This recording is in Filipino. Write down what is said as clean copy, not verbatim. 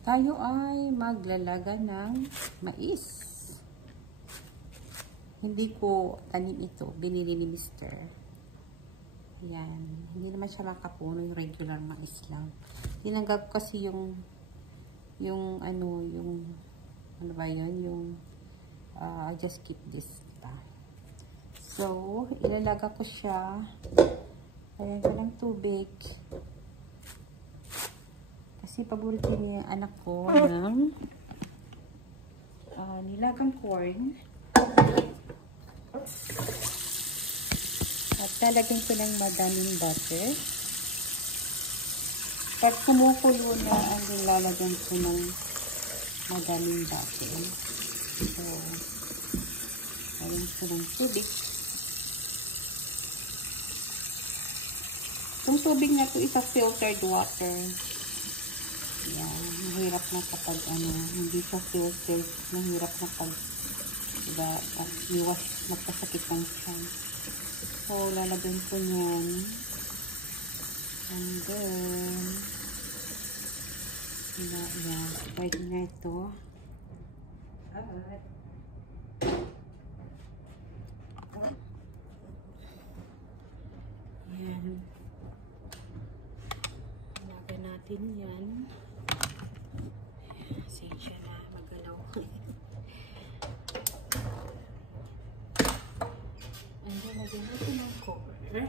Tayo ay maglalaga ng mais. Hindi ko tanim ito. Binili ni Mr. Yan. Hindi naman siya makapuno. Yung regular mais lang. Tinanggap kasi yung ano ba yun? Yung I just keep this. So, ilalaga ko siya. Ayan ko ng tubig. Kasi paborito niya yung anak ko ng nilagang corn. At lalagyan ko ng madaming butter. Pag kumukulo na, ang lalagyan ko ng madaming butter. So, lalagyan ko ng tubig. Itong tubig na ito is a filtered water. Yan, mahirap na kapag hindi siya filtered, mahirap na pag iwas magkasakit ng tiyan. So, lalagyan ko niyan. And then, yan, pwede na ito. Yan. Lagyan natin yan. Sensya na, magalaw. And then, lagyan natin ng cover.